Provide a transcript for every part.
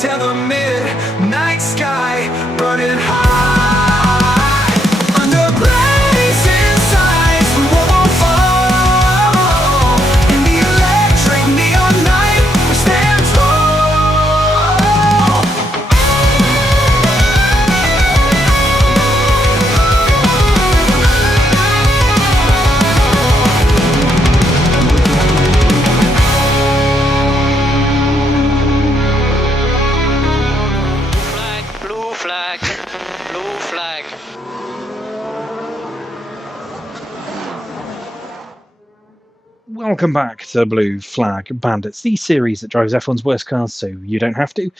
till the midnight sky, burning high. Under blazing skies, we won't fall. In the electric neon night, we stand tall. Blue flag, blue flag. Welcome back to Blue Flag Bandits, the series that drives F1's worst cars so you don't have to,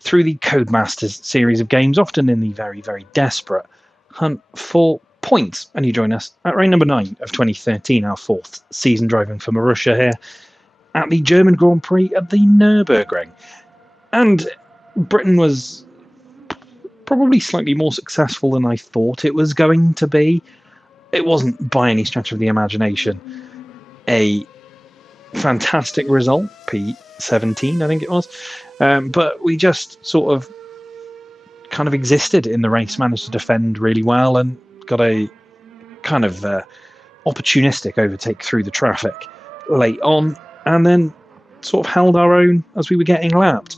through the Codemasters series of games, often in the very, very desperate hunt for points. And you join us at round number 9 of 2013, our 4th season driving for Marussia here, at the German Grand Prix at the Nuburgring. And Britain was probably slightly more successful than I thought it was going to be. It wasn't by any stretch of the imagination a fantastic result, P17 I think it was, but we just sort of kind of existed in the race, managed to defend really well and got a kind of opportunistic overtake through the traffic late on, and then sort of held our own as we were getting lapped.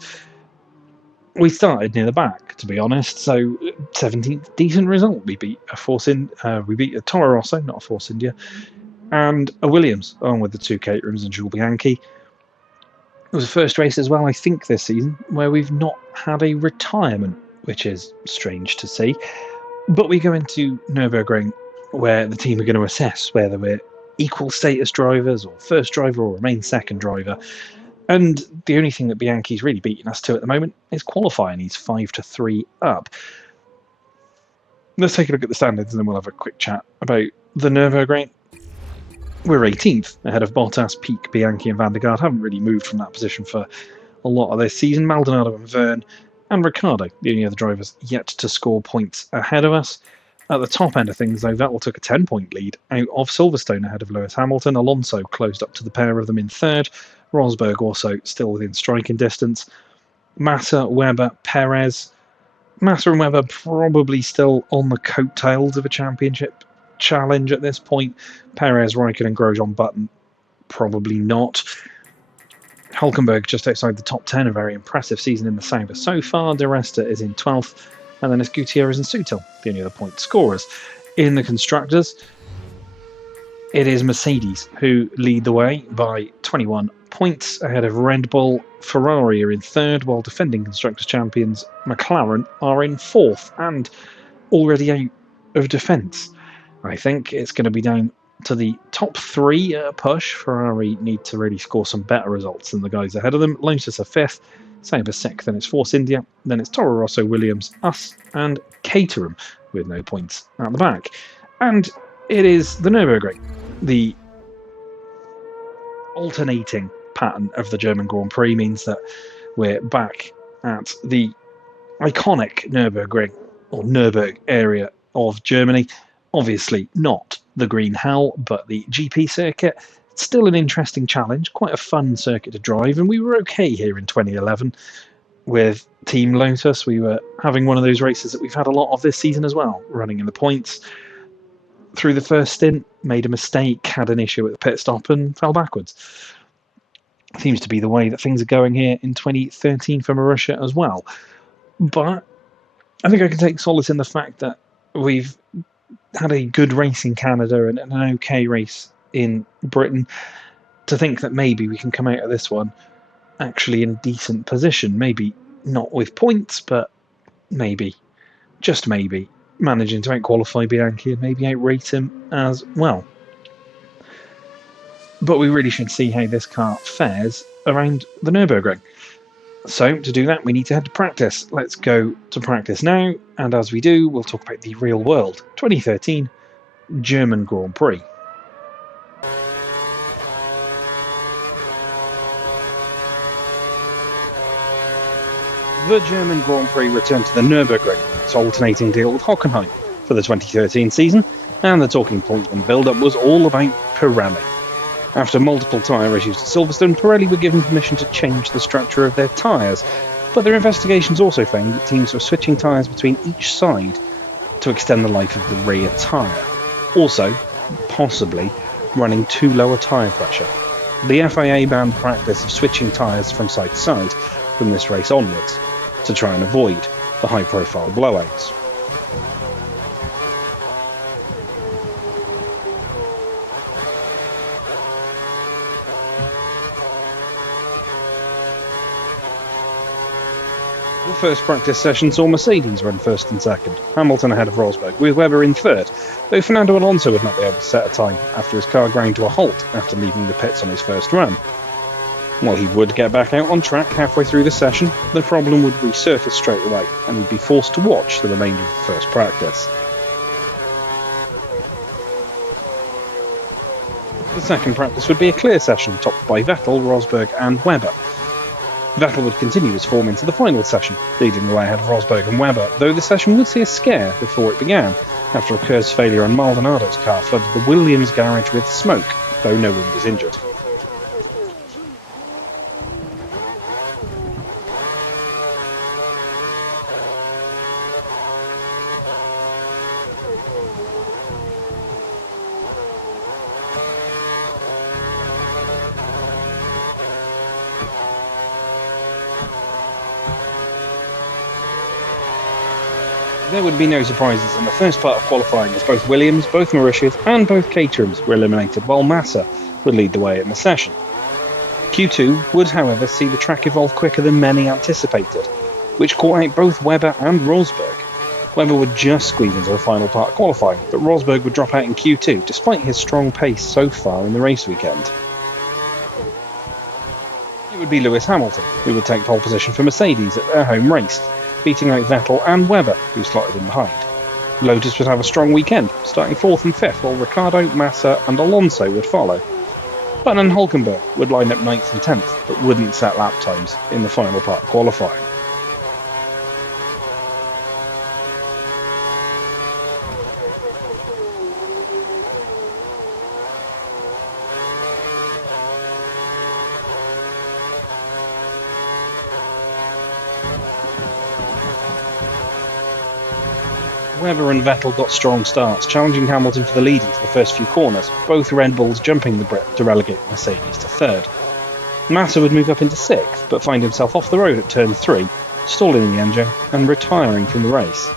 We started near the back, to be honest, so 17th, decent result. We beat a Toro Rosso, not a Force India, and a Williams, along with the 2 Caterhams and Jules Bianchi. It was the first race as well, I think, this season, where we've not had a retirement, which is strange to see. But we go into Nürburgring, where the team are going to assess whether we're equal status drivers, or first driver, or remain second driver. And the only thing that Bianchi's really beating us to at the moment is qualifying. He's 5-3 up. Let's take a look at the standings, and then we'll have a quick chat about the Nürburgring. We're 18th, ahead of Bottas, Pique, Bianchi and Van der Garde. Haven't really moved from that position for a lot of this season. Maldonado and Verne and Ricciardo, the only other drivers yet to score points ahead of us. At the top end of things, though, Vettel took a 10-point lead out of Silverstone ahead of Lewis Hamilton. Alonso closed up to the pair of them in third. Rosberg also still within striking distance. Massa, Webber, Perez. Massa and Webber probably still on the coattails of a championship challenge at this point. Perez, Raikkonen, Grosjean, Button, probably not. Hulkenberg just outside the top 10, a very impressive season in the Sauber so far. De Resta is in 12th, and then it's Gutierrez and Sutil, the only other point scorers. In the Constructors, it is Mercedes who lead the way by 21 points ahead of Red Bull. Ferrari are in third, while defending Constructors champions McLaren are in fourth, and already out of defence. I think it's going to be down to the top 3 push. Ferrari need to really score some better results than the guys ahead of them. Lotus are 5th, Sauber 6th, then it's Force India, then it's Toro Rosso, Williams, us, and Caterham, with no points at the back. And it is the Nürburgring, the alternating pattern of the German Grand Prix means that we're back at the iconic Nürburgring, or Nürburg area of Germany. Obviously not the Green Hell, but the GP circuit. It's still an interesting challenge, quite a fun circuit to drive, and we were okay here in 2011 with Team Lotus. We were having one of those races that we've had a lot of this season as well, running in the points. Through the first stint, made a mistake, had an issue at the pit stop and fell backwards. Seems to be the way that things are going here in 2013 for Marussia as well. But I think I can take solace in the fact that we've had a good race in Canada and an okay race in Britain, to think that maybe we can come out of this one actually in decent position. Maybe not with points, but maybe, just maybe, managing to out-qualify Bianchi and maybe outrate him as well. But we really should see how this car fares around the Nürburgring. So, to do that, we need to head to practice. Let's go to practice now, and as we do, we'll talk about the real world 2013 German Grand Prix. The German Grand Prix returned to the Nürburgring, its alternating deal with Hockenheim for the 2013 season, and the talking point and build-up was all about Pirelli. After multiple tyre issues at Silverstone, Pirelli were given permission to change the structure of their tyres. but their investigations also found that teams were switching tyres between each side to extend the life of the rear tyre. Also, possibly, running too low a tyre pressure. The FIA banned practice of switching tyres from side to side from this race onwards, to try and avoid the high-profile blowouts. The first practice session saw Mercedes run first and second, Hamilton ahead of Rosberg, with Webber in third, though Fernando Alonso would not be able to set a time after his car ground to a halt after leaving the pits on his first run. While he would get back out on track halfway through the session, the problem would resurface straight away, and he'd be forced to watch the remainder of the first practice. The second practice would be a clear session, topped by Vettel, Rosberg and Webber. Vettel would continue his form into the final session, leading the way ahead of Rosberg and Webber, though the session would see a scare before it began, after a Kerr's failure on Maldonado's car flooded the Williams garage with smoke, though no one was injured. There would be no surprises in the first part of qualifying, as both Williams, both Mauritius and both Caterhams were eliminated, while Massa would lead the way in the session. Q2 would, however, see the track evolve quicker than many anticipated, which caught out both Webber and Rosberg. Webber would just squeeze into the final part of qualifying, but Rosberg would drop out in Q2, despite his strong pace so far in the race weekend. It would be Lewis Hamilton, who would take pole position for Mercedes at their home race, beating out Vettel and Webber, who slotted in behind. Lotus would have a strong weekend, starting 4th and 5th, while Ricciardo, Massa and Alonso would follow. Button and Hulkenberg would line up 9th and 10th, but wouldn't set lap times in the final part of qualifying. Webber and Vettel got strong starts, challenging Hamilton for the lead into the first few corners, both Red Bulls jumping the Brit to relegate Mercedes to third. Massa would move up into 6th, but find himself off the road at turn 3, stalling the engine and retiring from the race.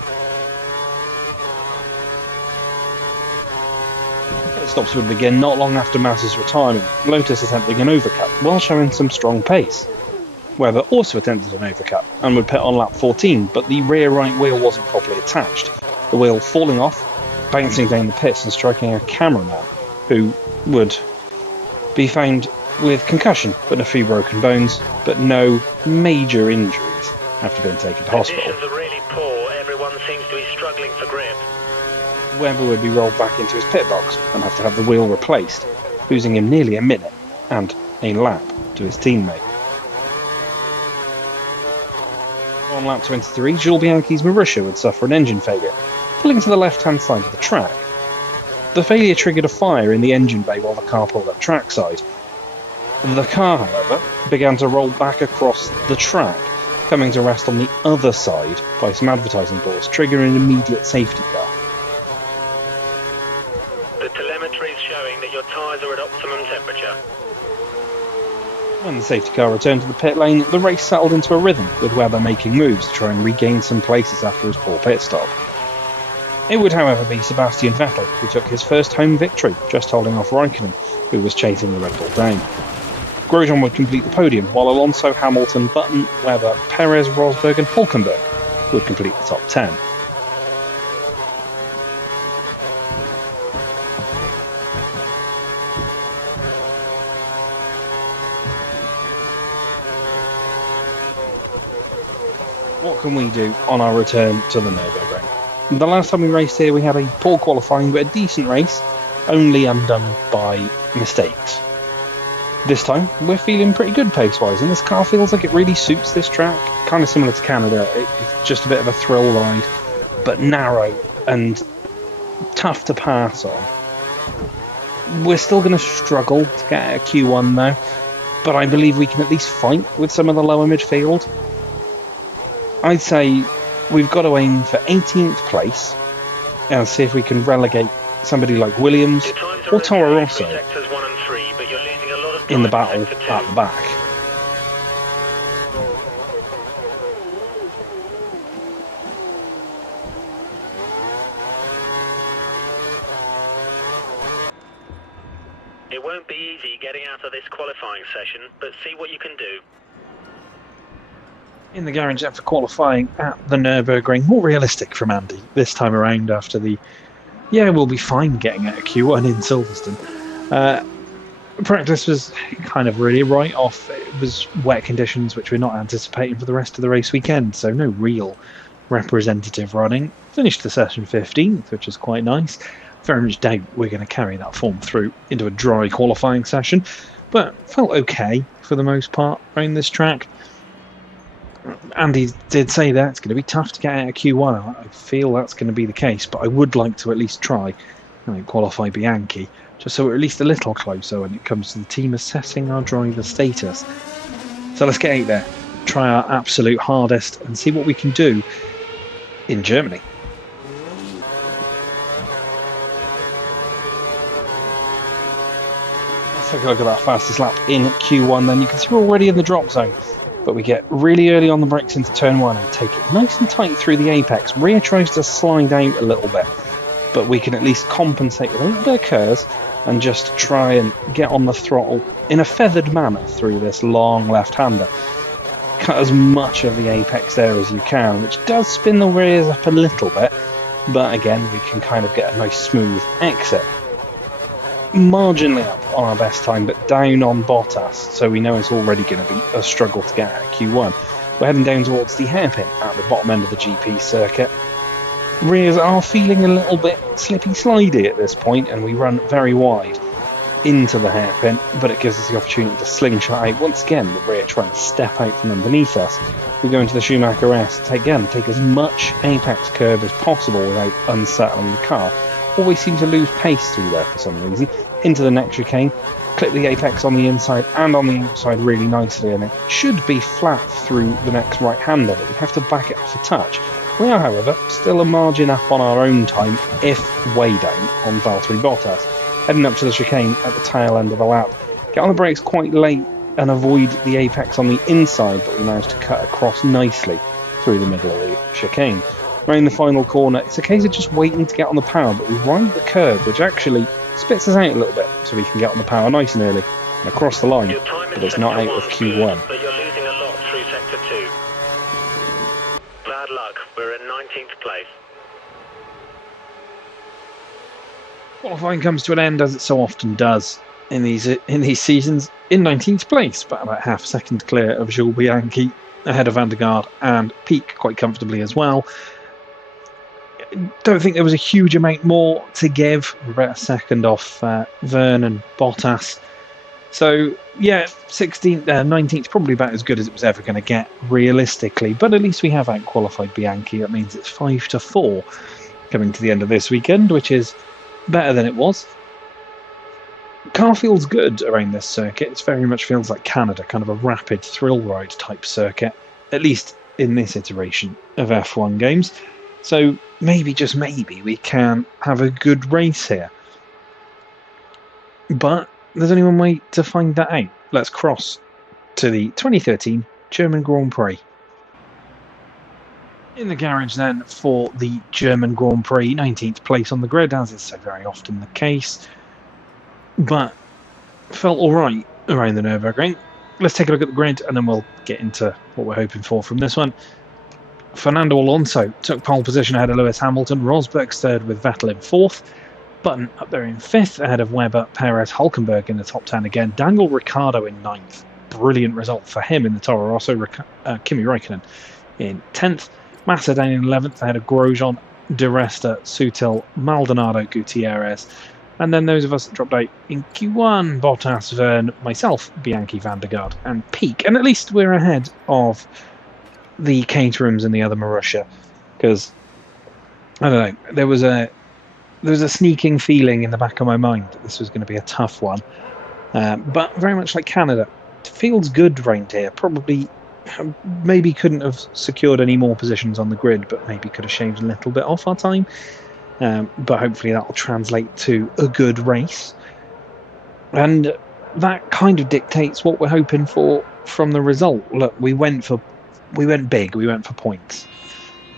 Pit stops would begin not long after Massa's retirement, Lotus attempting an overcut while showing some strong pace. Webber also attempted an overcut and would pit on lap 14, but the rear right wheel wasn't properly attached, the wheel falling off, bouncing down the pits and striking a cameraman, who would be found with concussion and a few broken bones, but no major injuries after being taken to hospital. Conditions are really poor, everyone seems to be struggling for grip. Webber would be rolled back into his pit box and have to have the wheel replaced, losing him nearly a minute and a lap to his teammate. On lap 23, Jules Bianchi's Marussia would suffer an engine failure, pulling to the left-hand side of the track. The failure triggered a fire in the engine bay while the car pulled up trackside. The car, however, began to roll back across the track, coming to rest on the other side by some advertising boards, triggering an immediate safety car. The telemetry is showing that your tyres are at optimum temperature. When the safety car returned to the pit lane, the race settled into a rhythm, with Webber making moves to try and regain some places after his poor pit stop. It would, however, be Sebastian Vettel who took his first home victory, just holding off Raikkonen, who was chasing the Red Bull down. Grosjean would complete the podium, while Alonso, Hamilton, Button, Webber, Perez, Rosberg and Hulkenberg would complete the top 10. What can we do on our return to the Nuburgring? The last time we raced here we had a poor qualifying but a decent race, only undone by mistakes. This time we're feeling pretty good pace-wise, and this car feels like it really suits this track, kind of similar to Canada. It's just a bit of a thrill ride, but narrow and tough to pass on. We're still going to struggle to get out of Q1 though, but I believe we can at least fight with some of the lower midfield. I'd say we've got to aim for 18th place and see if we can relegate somebody like Williams Your times or are Toro okay Rosso through sectors 1 and 3, but you're losing a lot of in the time battle sector 2. at the back. It won't be easy getting out of this qualifying session, but see what you can do. In the garage then for qualifying at the Nuburgring, more realistic from Andy this time around after the, we'll be fine getting out of Q1 in Silverstone. Practice was kind of really right off. It was wet conditions, which we're not anticipating for the rest of the race weekend, so no real representative running. Finished the session 15th, which is quite nice. Very much doubt we're going to carry that form through into a dry qualifying session, but felt okay for the most part around this track. Andy did say that it's going to be tough to get out of Q1. I feel that's going to be the case, but I would like to at least try and qualify Bianchi, just so we're at least a little closer when it comes to the team assessing our driver status. So let's get out there, try our absolute hardest, and see what we can do in Germany. Let's take a look at that fastest lap in Q1 then. You can see we're already in the drop zone, but we get really early on the brakes into turn 1 and take it nice and tight through the apex. Rear tries to slide out a little bit, but we can at least compensate with a little bit of curves and just try and get on the throttle in a feathered manner through this long left-hander. Cut as much of the apex there as you can, which does spin the rears up a little bit, but again, we can kind of get a nice smooth exit. Marginally up on our best time, but down on Bottas, so we know it's already going to be a struggle to get out of Q1. We're heading down towards the hairpin at the bottom end of the GP circuit. Rears are feeling a little bit slippy-slidey at this point, and we run very wide into the hairpin, but it gives us the opportunity to slingshot out once again, the rear trying to step out from underneath us. We go into the Schumacher S, take as much apex curve as possible without unsettling the car. Always seem to lose pace through there for some reason. Into the next chicane, clip the apex on the inside and on the outside really nicely, and it should be flat through the next right-hander, but we have to back it off a touch. We are, however, still a margin up on our own time, if way down, on Valtteri Bottas. Heading up to the chicane at the tail end of the lap. Get on the brakes quite late and avoid the apex on the inside, but we managed to cut across nicely through the middle of the chicane. Around the final corner, it's a case of just waiting to get on the power, but we ride the curve, which actually spits us out a little bit, so we can get on the power nice and early and across the line, but it's not out of Q1. But you're losing a lot through sector 2. Bad luck, we're in 19th place. Qualifying comes to an end, as it so often does in these seasons, in 19th place, but about half a second clear of Jules Bianchi, ahead of Van der Garde and Peak quite comfortably as well. Don't think there was a huge amount more to give. We're about a second off Verne and Bottas. So, 19th, probably about as good as it was ever going to get, realistically. But at least we have out-qualified Bianchi. That means it's 5-4 coming to the end of this weekend, which is better than it was. Car feels good around this circuit. It very much feels like Canada, kind of a rapid thrill ride type circuit, at least in this iteration of F1 games. So maybe, just maybe, we can have a good race here. But there's only one way to find that out. Let's cross to the 2013 German Grand Prix. In the garage then for the German Grand Prix, 19th place on the grid, as is so very often the case. But felt alright around the Nürburgring. Let's take a look at the grid and then we'll get into what we're hoping for from this one. Fernando Alonso took pole position ahead of Lewis Hamilton. Rosberg's third with Vettel in fourth. Button up there in fifth ahead of Webber, Perez, Hulkenberg in the top 10 again. Daniel Ricciardo in ninth. Brilliant result for him in the Toro Rosso. Kimi Räikkönen in 10th. Massa down in 11th ahead of Grosjean, Di Resta, Sutil, Maldonado, Gutierrez. And then those of us that dropped out in Q1, Bottas, Verne, myself, Bianchi, Van der Garde and Peak. And at least we're ahead of the Caterhams and the other Marussia, because I don't know, there was a sneaking feeling in the back of my mind that this was going to be a tough one, but very much like Canada, it feels good round here. Probably maybe couldn't have secured any more positions on the grid, but maybe could have shaved a little bit off our time. But hopefully that will translate to a good race. And that kind of dictates what we're hoping for from the result. Look, we went big, we went for points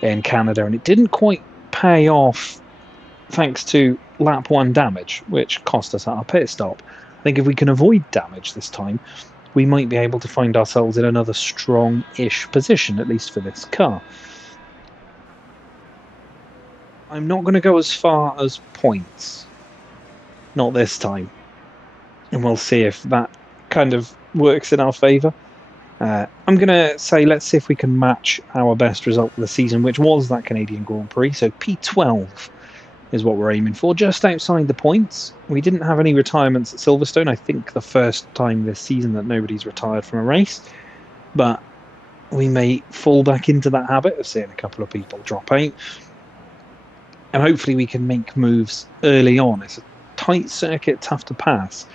in Canada, and it didn't quite pay off thanks to lap 1 damage, which cost us our pit stop. I think if we can avoid damage this time, we might be able to find ourselves in another strong-ish position, at least for this car. I'm not going to go as far as points. Not this time. And we'll see if that kind of works in our favour. I'm going to say let's see if we can match our best result of the season, which was that Canadian Grand Prix. So P12 is what we're aiming for, just outside the points. We didn't have any retirements at Silverstone. I think the first time this season that nobody's retired from a race. But we may fall back into that habit of seeing a couple of people drop out. And hopefully we can make moves early on. It's a tight circuit, tough to pass.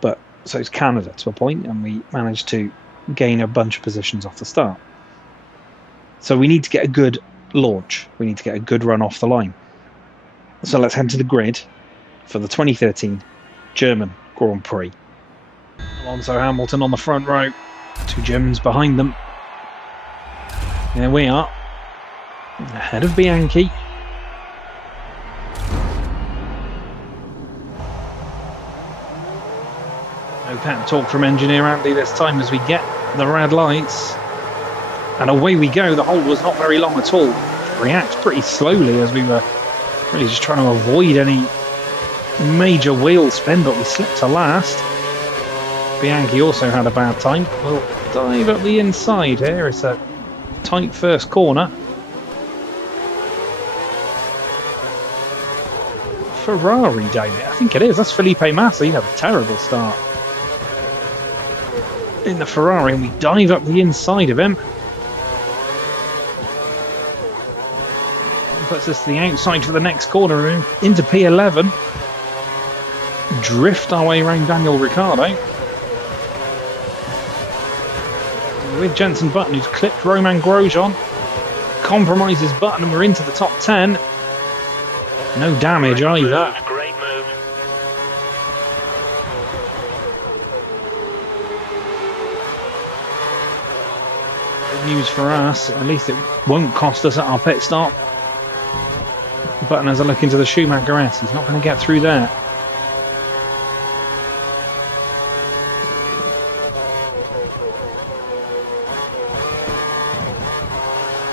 But so it's Canada to a point, and we managed to gain a bunch of positions off the start. So we need to get a good launch. We need to get a good run off the line. So let's head to the grid for the 2013 German Grand Prix. Alonso Hamilton on the front row, 2 Germans behind them. There we are, ahead of Bianchi. No pep talk from engineer Andy this time as we get the red lights. And away we go. The hold was not very long at all. Reacts pretty slowly as we were really just trying to avoid any major wheel spin, but we slipped to last. Bianchi also had a bad time. We'll dive up the inside here. It's a tight first corner. Ferrari down it. I think it is. That's Felipe Massa. He had a terrible start in the Ferrari, and we dive up the inside of him. Puts us to the outside for the next corner into P11. Drift our way around Daniel Ricciardo. With Jenson Button, who's clipped Romain Grosjean. Compromises Button, and we're into the top 10. No damage either. Great move. Good news for us. At least it won't cost us at our pit stop. Button has a look into the Schumacher S. He's not going to get through there.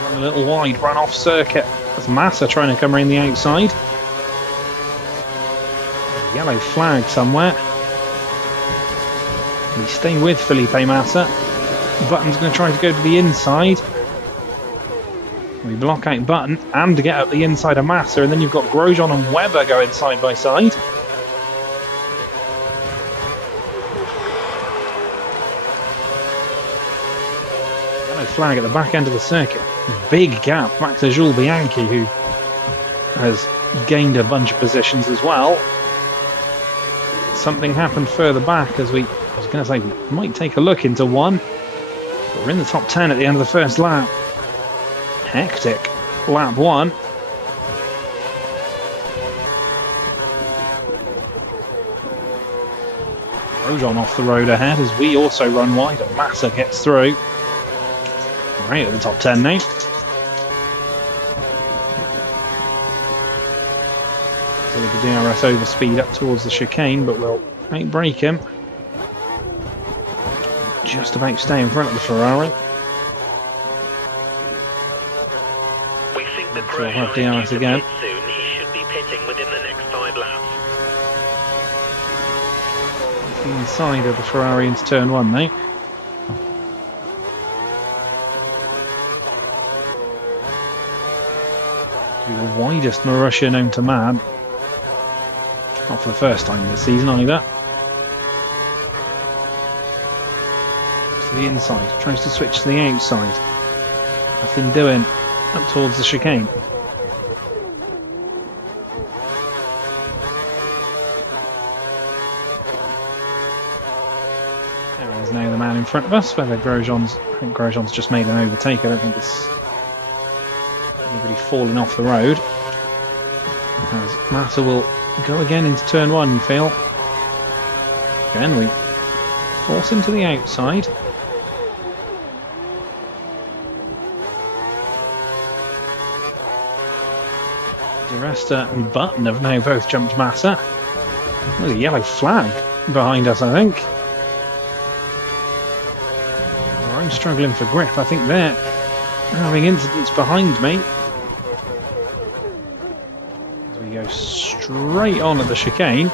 Run a little wide, run off circuit. That's Massa trying to come around the outside. Yellow flag somewhere. We stay with Felipe Massa. Button's going to try to go to the inside. We block out Button and to get up the inside of Massa, and then you've got Grosjean and Webber going side by side. Yellow flag at the back end of the circuit. Big gap back to Jules Bianchi, who has gained a bunch of positions as well. Something happened further back as I was going to say, we might take a look into one. But we're in the top 10 at the end of the first lap. Hectic lap 1. Grosjean off the road ahead as we also run wide and Massa gets through. Right at the top 10 now. So with the DRS overspeed up towards the chicane, but we'll outbrake him. Just about stay in front of the Ferrari. We'll have DRS again. Soon. He should be pitting within the next 5 laps. The inside of the Ferrari into turn 1 now. The widest Marussia known to man. Not for the first time this season either. To the inside, tries to switch to the outside. Nothing doing. Up towards the chicane. There There's now the man in front of us, whether I think Grosjean's just made an overtake. I don't think it's anybody falling off the road. As Massa will go again into turn one, you feel. Again, we force him to the outside. Di Resta and Button have now both jumped Massa. There's a yellow flag behind us, I think. I'm struggling for grip. I think they're having incidents behind me. As we go straight on at the chicane.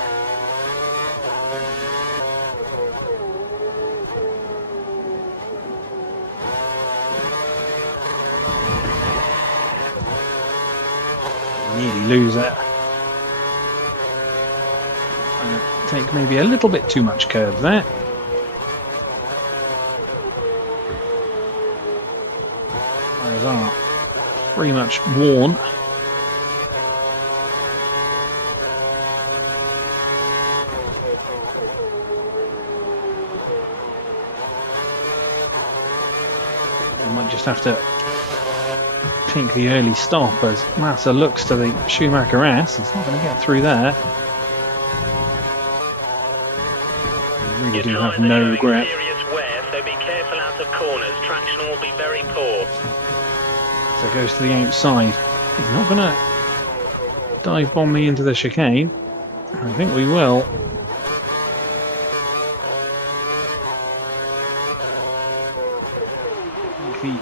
Nearly lose it. Take maybe a little bit too much curve there. Tyres are pretty much worn. We might just have to pick the early stop as Massa looks to the Schumacher S. He's not going to get through there. We really do have no grip. Serious wear, so be careful out of corners. Traction will be very poor. So it goes to the outside. He's not going to dive bomb me into the chicane. I think we will. If he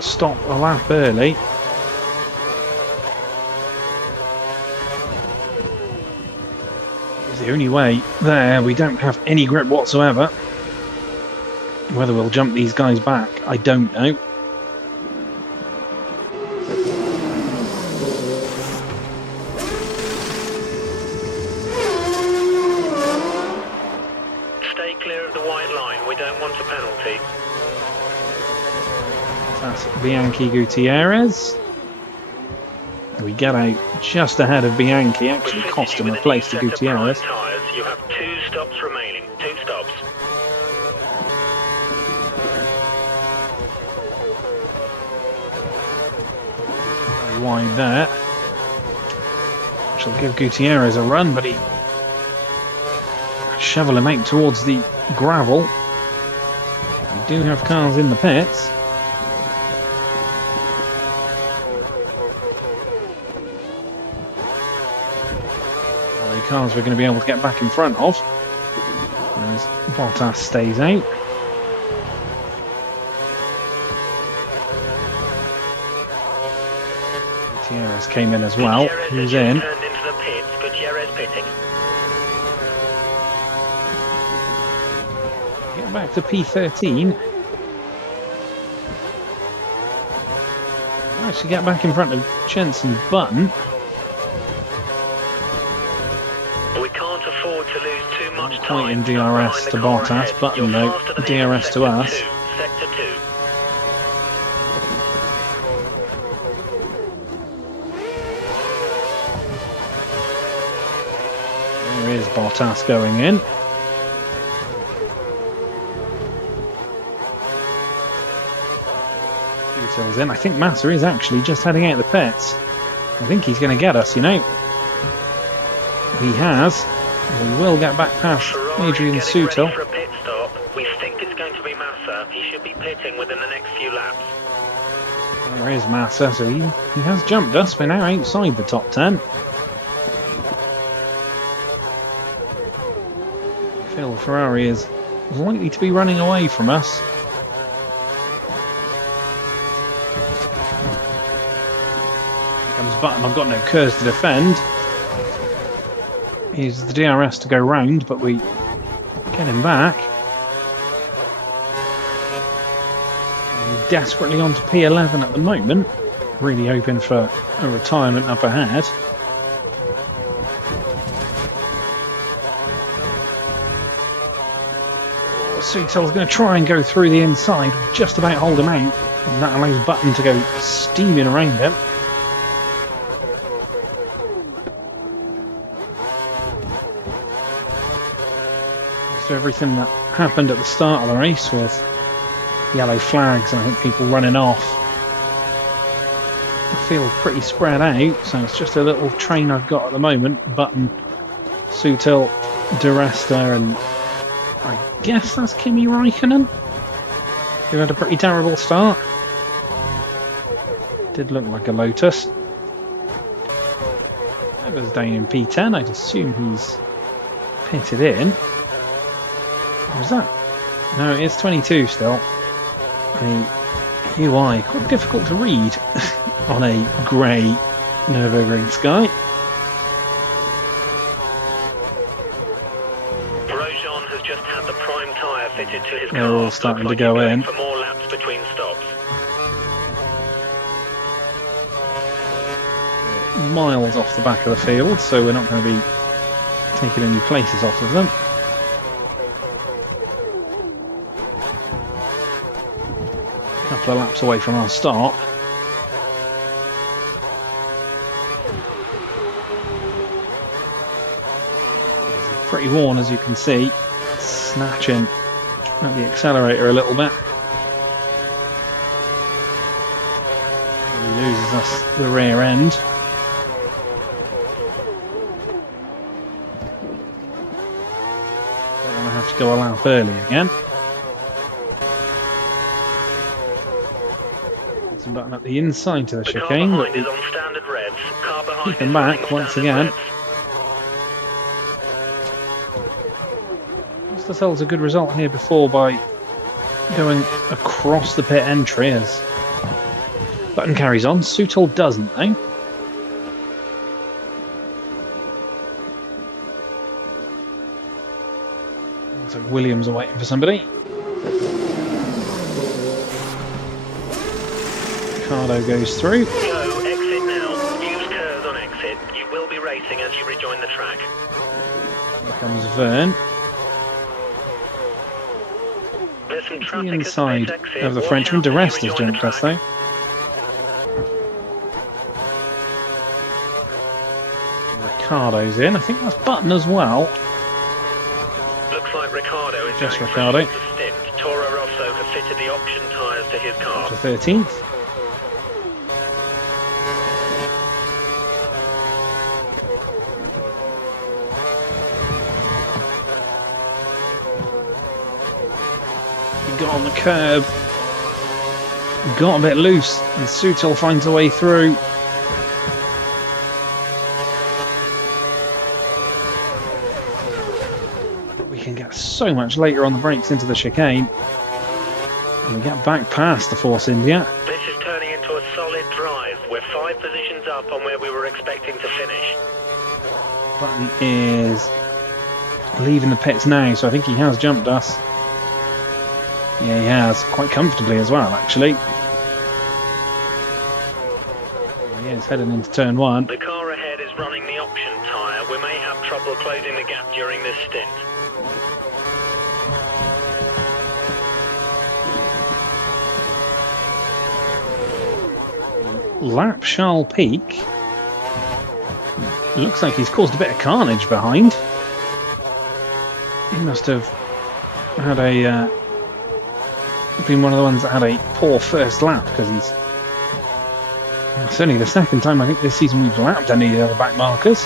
stop a lap early. It's the only way there. We don't have any grip whatsoever. Whether we'll jump these guys back, I don't know. Stay clear of the white line. We don't want a penalty. That's Bianchi Gutierrez. We get out just ahead of Bianchi, actually cost him a place to Gutierrez. Tires. You have 2 stops remaining. 2 stops. Very wide there. Which will give Gutierrez a run, but he shovel him out towards the gravel. We do have cars in the pits. Cars we're going to be able to get back in front of as Bottas stays out. Gutierrez came in as well. He's in. Turned into the pits. Gutierrez pitting. Get back to P13. Actually get back in front of Jensen Button. Afford to lose too much time. Point in DRS to Bottas, Button though, DRS to us. Sector 2. There is Bottas going in. Details in. I think Massa is actually just heading out the pits. I think he's going to get us, you know. He has. We will get back past Adrian Sutil. For a pit stop. We think it's going to be Massa. He should be pitting within the next few laps. There is Massa, so he has jumped us. We're now outside the top 10. Phil Ferrari is likely to be running away from us. Here comes Button. I've got no curves to defend. Here's the DRS to go round, but we get him back. And desperately onto P11 at the moment. Really hoping for a retirement up ahead. Sutel's going to try and go through the inside, just about hold him out. And that allows Button to go steaming around him. Everything that happened at the start of the race with yellow flags and I think people running off. The field pretty spread out, so it's just a little train I've got at the moment. Button, Sutil, De Resta, and I guess that's Kimi Räikkönen, who had a pretty terrible start. Did look like a Lotus. That was down in P10. I'd assume he's pitted in. Or is that? No, it's 22 still. The UI quite difficult to read on a grey Nuburgring sky. Grosjean has just had the prime tyre fitted to his car. They're all starting to go in. For more laps between stops. Miles off the back of the field, so we're not going to be taking any places off of them. A couple of laps away from our start. Pretty worn, as you can see, snatching at the accelerator a little bit. He loses us the rear end. Don't want to have to go a lap early again. It's a button at the inside to the chicane, but is on standard reds. Car behind keep them back once again. Ourselves a good result here before by going across the pit entry as Button carries on. Sutil doesn't though. Looks like Williams are waiting for somebody. Ricardo goes through. Go, exit now. Use curves on exit. You will be racing as you rejoin the track. Here comes Vern. The inside of the Frenchman. De Resta has jumped us though. Ricardo's in. I think that's Button as well. Looks like Ricardo is Just going Ricardo. for the stint. Toro Rosso have fitted the option tyres to his car. To 13th. Got on the curb, got a bit loose, and Sutil finds a way through. We can get so much later on the brakes into the chicane, and we get back past the Force India. This is turning into a solid drive. We're 5 positions up on where we were expecting to finish. Button is leaving the pits now, so I think he has jumped us. Yeah, he has, quite comfortably as well, actually. He is heading into turn 1. The car ahead is running the option tyre. We may have trouble closing the gap during this stint. Lap Charles Peak. Looks like he's caused a bit of carnage behind. He must have had a... been one of the ones that had a poor first lap, because it's only the second time I think this season we've lapped any of the other back markers.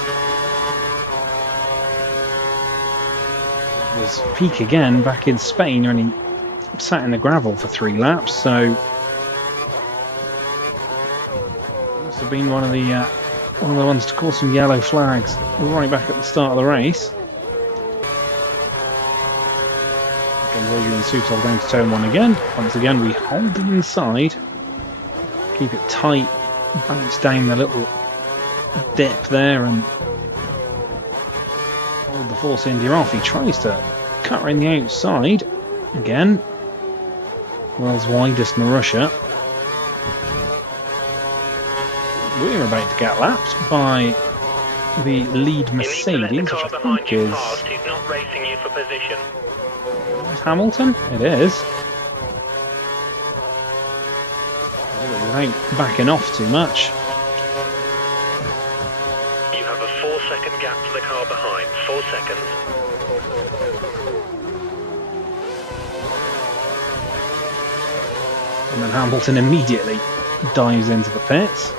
It was Peak again back in Spain when he sat in the gravel for 3 laps, so must have been one of the ones to cause some yellow flags right back at the start of the race. And Sutil going to turn 1 again. Once again, we hold the inside, keep it tight, bounce down the little dip there, and hold the Force India off. He tries to cut around the outside again. World's widest Marussia. We're about to get lapped by the lead Mercedes, which I think is He's not racing you for position. Hamilton. It is. Without backing off too much. You have a 4-second gap to the car behind. 4 seconds. And then Hamilton immediately dives into the pits.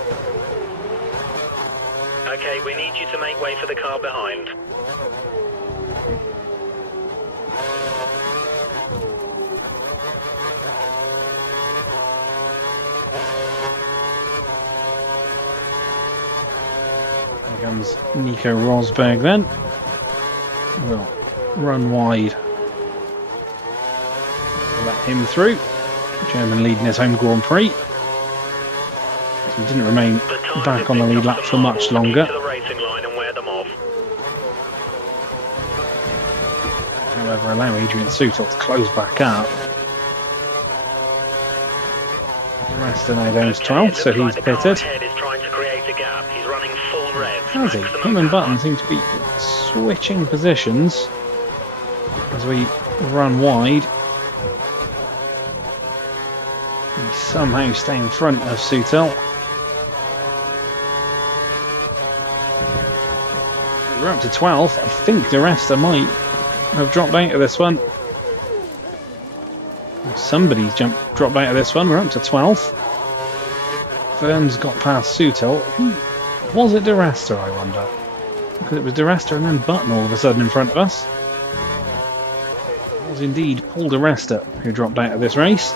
Okay, we need you to make way for the car behind. Here comes Nico Rosberg then. We'll run wide. We'll let him through. German leading his home Grand Prix. So he didn't remain back on the lead lap for much longer. To the racing line and wear them off. However, allow Adrian Sutil to close back up. Resta now down to 12th, so he's pitted. Is trying to create a gap. He's running full revs. Has he? Him and Button seem to be switching positions as we run wide. We somehow stay in front of Sutil. We're up to 12th. I think the Resta might have dropped out of this one. Somebody's dropped out of this one. We're up to 12th. Vern's got past Sutil. Who was it? De Resta, I wonder. Because it was De Resta and then Button all of a sudden in front of us. It was indeed Paul De Resta who dropped out of this race.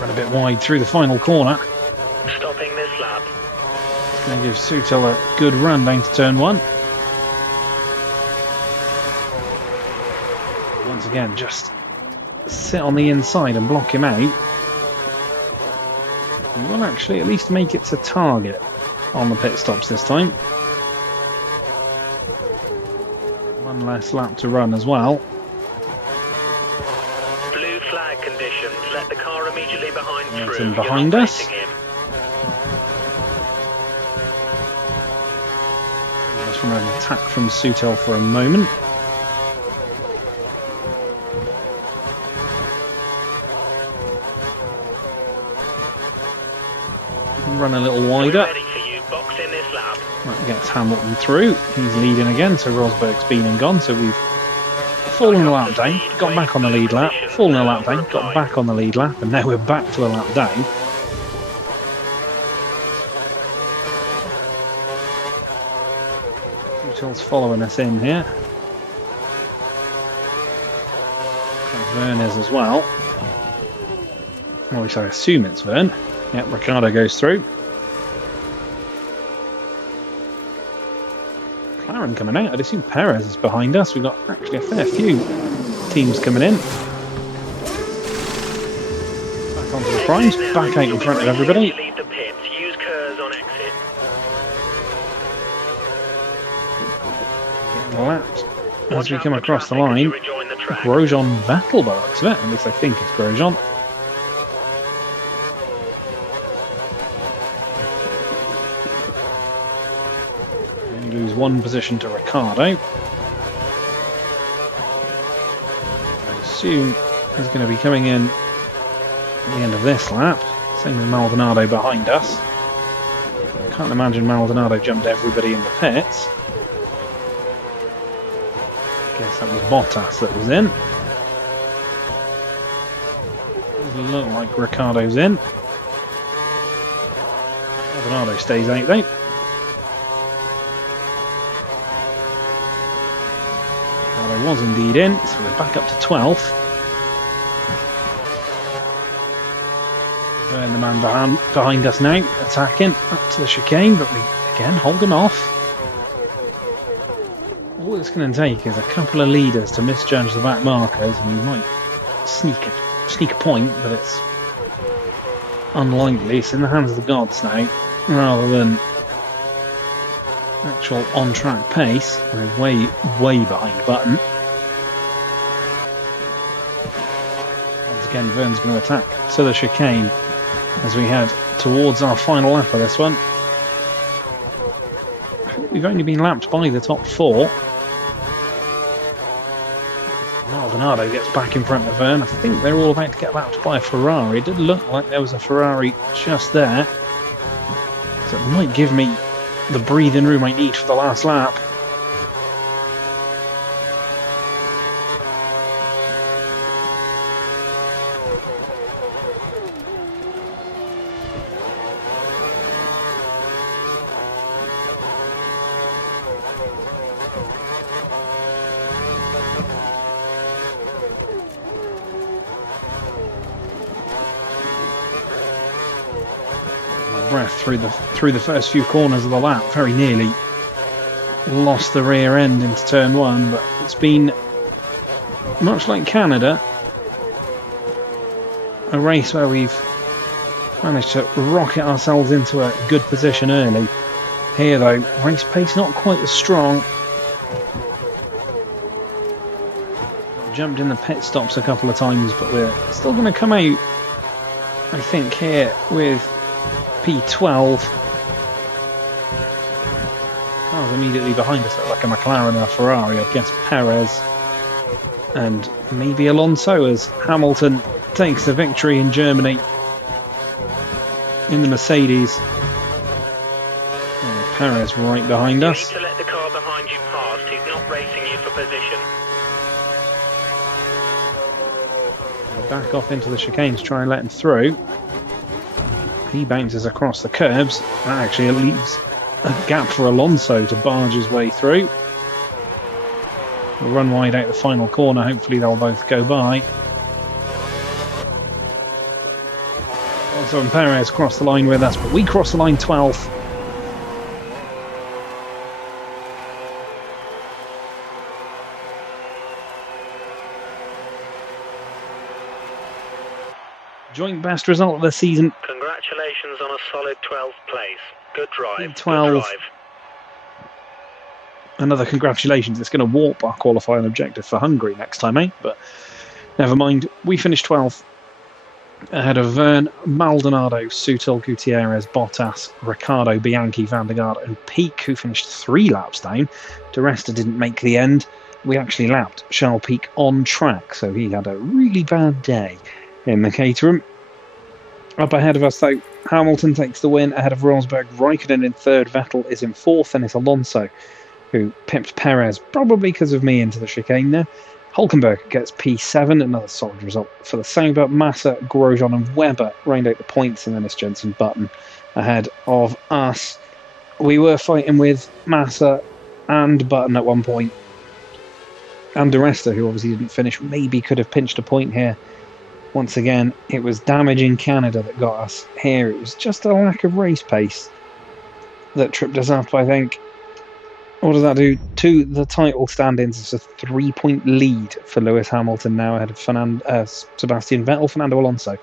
Ran a bit wide through the final corner. Stopping this lap. Going to give Sutil a good run down to turn 1. Once again, just sit on the inside and block him out. We will actually at least make it to target on the pit stops this time. One less lap to run as well. Blue flag conditions. Let the car immediately behind That's through. him behind us. Just from an attack from Sutil for a moment. Run a little wider. Ready for you. Box in this lap. That gets Hamilton through. He's leading again, so Rosberg's been and gone. So we've fallen a lap down, got back on the lead lap, fallen a lap down, got back on the lead lap, and now we're back to a lap down. Sutil's following us in here. Vern is as well. Or at least I assume it's Vern. Yep, Ricciardo goes through. McLaren coming out. I'd assume Perez is behind us. We've got actually a fair few teams coming in. Back onto the primes, back out in front of everybody. Leave the pits. Use curves on exit. Getting lapped as we come across the line. Grosjean Vettel by the looks of it. At least I think it's Grosjean. Lose one position to Ricciardo. I assume he's going to be coming in at the end of this lap. Same with Maldonado behind us. I can't imagine Maldonado jumped everybody in the pits. Guess that was Bottas that was in. Doesn't look like Ricciardo's in. Maldonado stays out though. Was indeed in, so we're back up to 12th. Vern, the man behind us now, attacking up to the chicane, but we again holding off. All it's going to take is a couple of leaders to misjudge the back markers, and we might sneak a point, but it's unlikely. It's in the hands of the gods now, rather than actual on-track pace. We're way behind Button. Again, Vern's going to attack to the chicane as we head towards our final lap of this one. We've only been lapped by the top 4. Maldonado gets back in front of Vern. I think they're all about to get lapped by a Ferrari. It did look like there was a Ferrari just there. So it might give me the breathing room I need for the last lap. Breath through the first few corners of the lap, very nearly lost the rear end into turn one, but it's been much like Canada, a race where we've managed to rocket ourselves into a good position early. Here though, race pace not quite as strong. Jumped in the pit stops a couple of times, but we're still going to come out, I think, here with P12. Cars immediately behind us look like a McLaren or a Ferrari. I guess Perez and maybe Alonso as Hamilton takes the victory in Germany in the Mercedes. Perez right behind us. You need to let the car behind you past. He's not racing you for position. Back off into the chicane to try and let him through. He bounces across the curbs. That actually leaves a gap for Alonso to barge his way through. We'll run wide out the final corner. Hopefully they'll both go by. Alonso and Perez cross the line with us, but we cross the line 12th. Joint best result of the season. Congratulations on a solid 12th place. Good drive. 12. Good drive. Another congratulations. It's going to warp our qualifying objective for Hungary next time, eh? But never mind. We finished 12th. Ahead of Verne, Maldonado, Sutil, Gutierrez, Bottas, Ricciardo, Bianchi, Van der Garde and Peak, who finished 3 laps down. De Resta didn't make the end. We actually lapped Charles Peak on track, so he had a really bad day in the Caterham. Up ahead of us though, Hamilton takes the win ahead of Rosberg. Raikkonen in 3rd, Vettel is in 4th, and it's Alonso who pipped Perez, probably because of me, into the chicane there. Hulkenberg gets P7, another solid result for the Sauber. Massa, Grosjean and Webber round out the points, and then it's Jenson Button ahead of us. We were fighting with Massa and Button at one point, and De Resta, who obviously didn't finish, maybe could have pinched a point here. Once again, it was damage in Canada that got us here. It was just a lack of race pace that tripped us up, I think. What does that do to the title standings? It's a 3-point lead for Lewis Hamilton now ahead of Sebastian Vettel. Fernando Alonso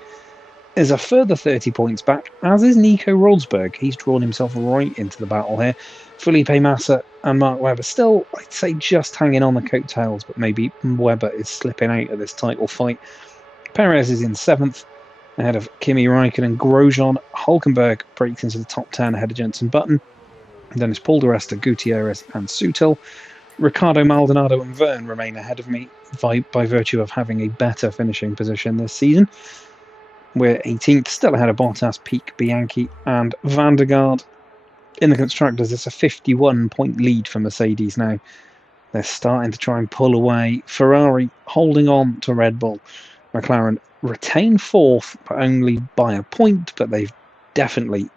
is a further 30 points back, as is Nico Rosberg. He's drawn himself right into the battle here. Felipe Massa and Mark Webber still, I'd say, just hanging on the coattails, but maybe Webber is slipping out of this title fight. Perez is in 7th, ahead of Kimi Raikkonen. Grosjean. Hulkenberg breaks into the top 10 ahead of Jenson Button. Then it's Paul de Resta, Gutierrez and Sutil. Ricciardo, Maldonado and Verne remain ahead of me by virtue of having a better finishing position this season. We're 18th, still ahead of Bottas, Peak, Bianchi and Van der Garde. In the Constructors, it's a 51-point lead for Mercedes now. They're starting to try and pull away. Ferrari holding on to Red Bull. McLaren retain 4th, but only by a point, but they've definitely,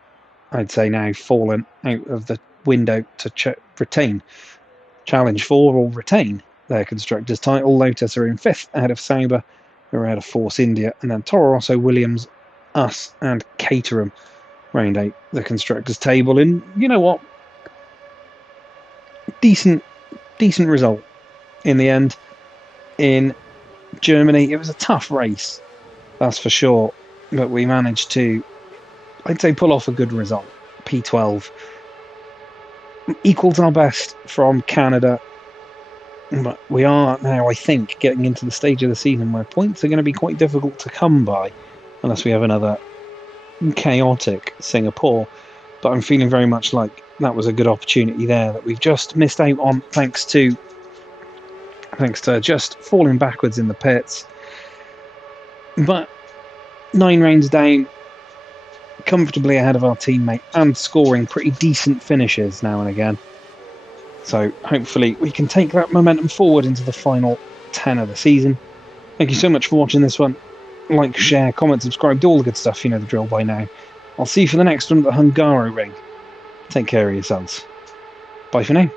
I'd say now, fallen out of the window to challenge for or retain their Constructors' title. Lotus are in 5th, ahead of Sauber, who are ahead of Force India, and then Toro Rosso, Williams, us and Caterham round out the Constructors' table. And you know what? Decent result in the end in Germany. It was a tough race, that's for sure, but we managed to, I'd say, pull off a good result. P12 equals our best from Canada, but we are now, I think, getting into the stage of the season where points are going to be quite difficult to come by unless we have another chaotic Singapore. But I'm feeling very much like that was a good opportunity there that we've just missed out on, thanks to just falling backwards in the pits. But 9 rounds down, comfortably ahead of our teammate and scoring pretty decent finishes now and again. So hopefully we can take that momentum forward into the final 10 of the season. Thank you so much for watching this one. Like, share, comment, subscribe, do all the good stuff, you know the drill by now. I'll see you for the next one at the Hungaroring. Take care of yourselves. Bye for now.